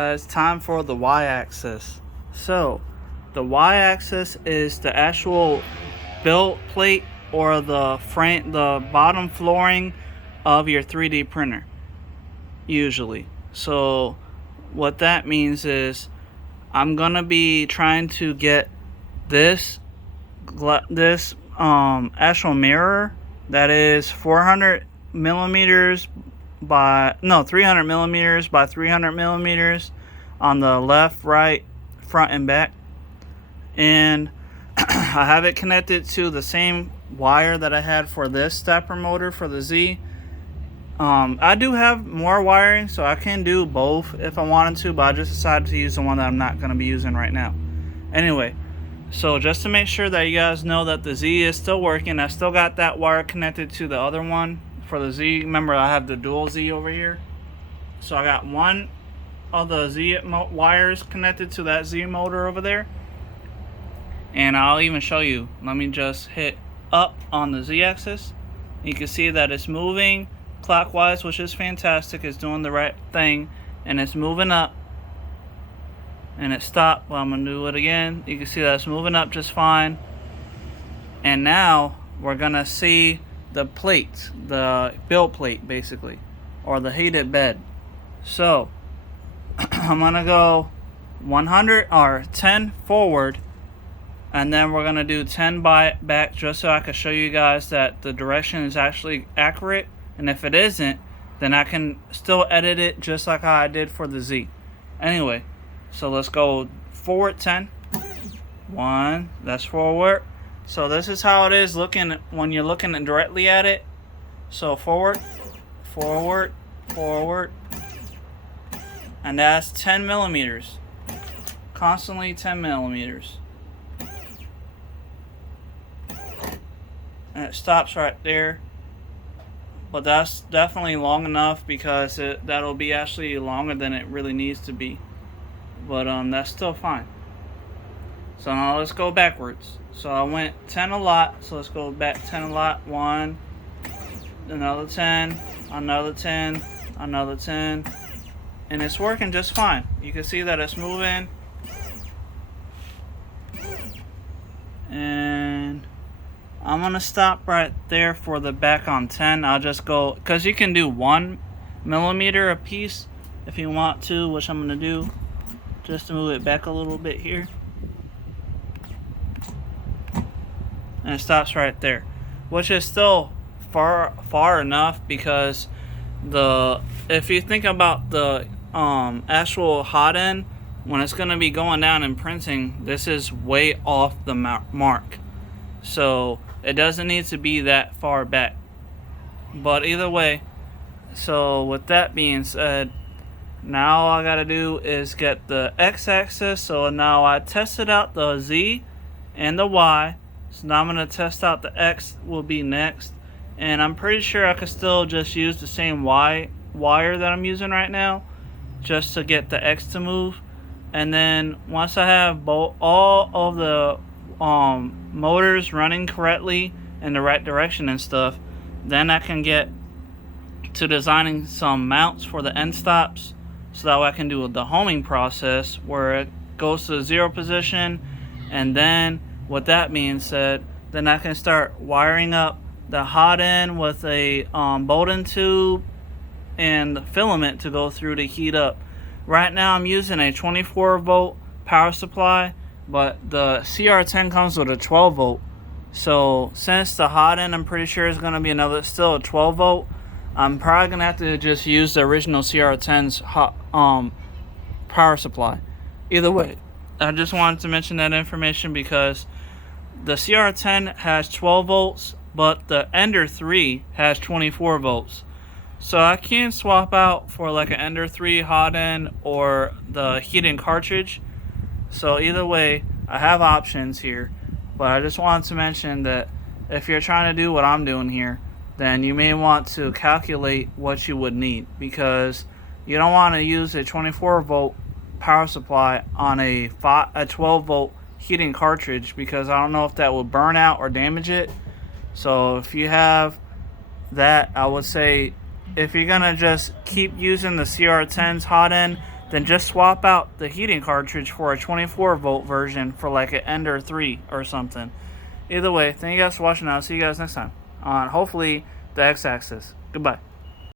It's time for the y-axis. So the y-axis is the actual build plate or the frame, the bottom flooring of your 3D printer usually. So what that means is I'm gonna be trying to get this actual mirror that is 400 millimeters by 300 millimeters by 300 millimeters on the left, right, front, and back. And I have it connected to the same wire that I had for this stepper motor for the Z. I do have more wiring, so I can do both if I wanted to, but I just decided to use the one that I'm not going to be using right now. Anyway, so just to make sure that you guys know that the Z is still working, I still got that wire connected to the other one for the Z. Remember, I have the dual Z over here. So I got one of the Z wires connected to that Z motor over there. And I'll even show you. Let me just hit up on the Z axis. You can see that it's moving clockwise, which is fantastic. It's doing the right thing, and it's moving up. And it stopped. Well, I'm gonna do it again. You can see that it's moving up just fine. And now we're gonna see the plate, the build plate basically, or the heated bed. So I'm gonna go 100 or 10 forward, and then we're gonna do 10 back, just so I can show you guys that the direction is actually accurate. And if it isn't, then I can still edit it just like how I did for the Z. Anyway, so let's go forward 10. 1, that's forward. So this is how it is looking when you're looking directly at it. So forward, forward, forward. And that's 10 millimeters. Constantly 10 millimeters. And it stops right there. But that's definitely long enough because that'll be actually longer than it really needs to be. But that's still fine. So now let's go backwards. So I went 10 a lot, so let's go back 10 a lot. 1, another 10, another 10, another 10. And it's working just fine. You can see that it's moving. And I'm gonna stop right there for the back on 10. I'll just go, because you can do 1 millimeter a piece if you want to, which I'm gonna do, just to move it back a little bit here. And it stops right there, which is still far enough, because if you think about the actual hot end, when it's gonna be going down and printing, this is way off the mark. So it doesn't need to be that far back. But either way, so with that being said, now all I gotta do is get the x-axis. So now I tested out the Z and the Y. So now I'm gonna test out the X will be next. And I'm pretty sure I could still just use the same Y wire that I'm using right now, just to get the X to move. And then once I have all of the motors running correctly in the right direction and stuff, then I can get to designing some mounts for the end stops, so that way I can do the homing process where it goes to the 0 position. And then with that being said, then I can start wiring up the hot end with a Bolton tube and the filament to go through to heat up. Right now I'm using a 24 volt power supply, but the CR10 comes with a 12 volt. So since the hot end I'm pretty sure is going to be still a 12 volt, I'm probably going to have to just use the original CR10's hot power supply. Either way, I just wanted to mention that information because the CR10 has 12 volts, but the Ender 3 has 24 volts. So I can swap out for like an Ender 3 hot end or the heating cartridge. So either way, I have options here. But I just wanted to mention that if you're trying to do what I'm doing here, then you may want to calculate what you would need, because you don't want to use a 24 volt power supply on a 12 volt heating cartridge, because I don't know if that will burn out or damage it. So if you have that, I would say if you're gonna just keep using the CR10's hot end, then just swap out the heating cartridge for a 24 volt version for like an Ender 3 or something. Either way, thank you guys for watching. I'll see you guys next time on hopefully the X-Axis. Goodbye.